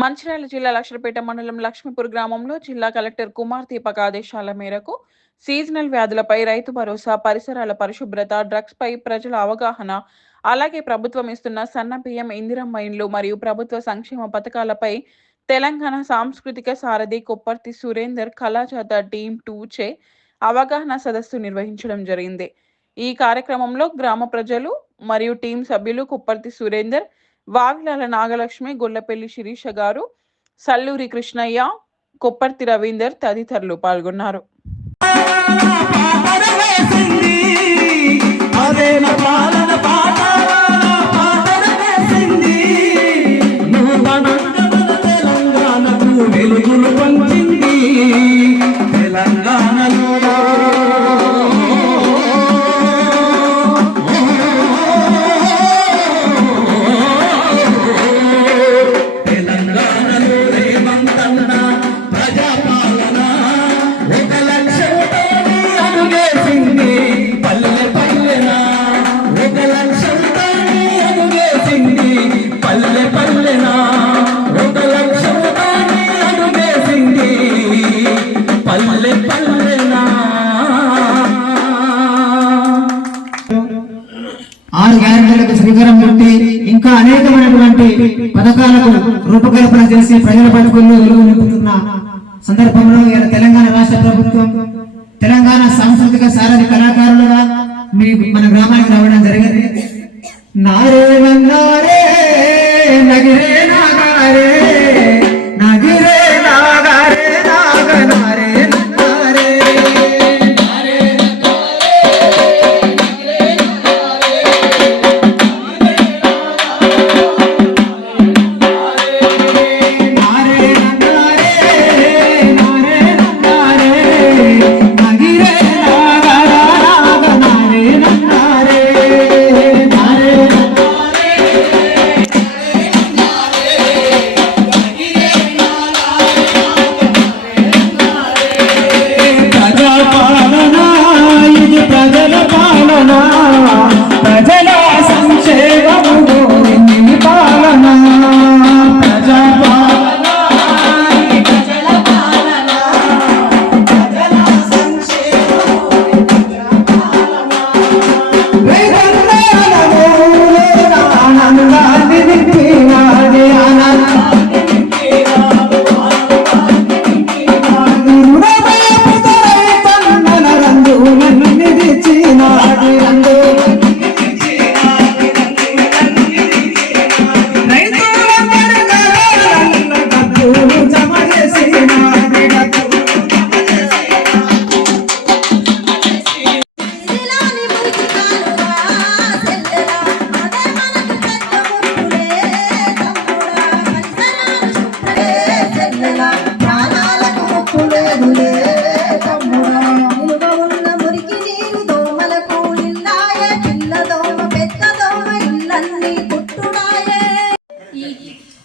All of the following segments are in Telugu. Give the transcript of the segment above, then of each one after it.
మంచిర్యాల జిల్లా లక్షలపేట మండలం లక్ష్మీపూర్ గ్రామంలో జిల్లా కలెక్టర్ కుమార్ దీపక్ ఆదేశాల మేరకు సీజనల్ వ్యాధులపై రైతు భరోసా పరిసరాల పరిశుభ్రత డ్రగ్స్ పై ప్రజల అవగాహన అలాగే ప్రభుత్వం ఇస్తున్న సన్న బియ్యం ఇందిరమ్మ ఇండ్లు మరియు ప్రభుత్వ సంక్షేమ పథకాలపై తెలంగాణ సాంస్కృతిక సారథి కొప్పర్తి సురేందర్ కళాజాత టీం టూ చే అవగాహన సదస్సు నిర్వహించడం జరిగింది. ఈ కార్యక్రమంలో గ్రామ ప్రజలు మరియు టీం సభ్యులు కుప్పర్తి సురేందర్ వాగ్నాల నాగలక్ష్మి గొల్లపల్లి శిరీష గారు సల్లూరి కృష్ణయ్య కొప్పర్తి రవీందర్ తదితరులు పాల్గొన్నారు ఆరు గ్యారెంటీలకు శ్రీకారం చుట్టి ఇంకా అనేకమైనటువంటి పథకాలకు రూపకల్పన చేసి ప్రజల బతుకుల్లో వెలుగు నింపుతున్న సందర్భంలో తెలంగాణ రాష్ట్ర ప్రభుత్వం తెలంగాణ సాంస్కృతిక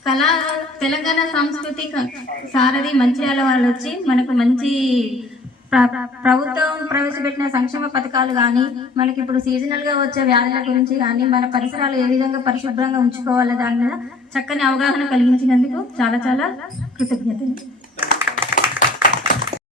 కళా తెలంగాణ సాంస్కృతిక సారథి మంచిర్యాల వాళ్ళు వచ్చి మనకు మంచి ప్రభుత్వం ప్రవేశపెట్టిన సంక్షేమ పథకాలు కానీ మనకి ఇప్పుడు సీజనల్గా వచ్చే వ్యాధుల గురించి కానీ మన పరిసరాలు ఏ విధంగా పరిశుభ్రంగా ఉంచుకోవాలో దాని మీద చక్కని అవగాహన కలిగించినందుకు చాలా చాలా కృతజ్ఞతలు.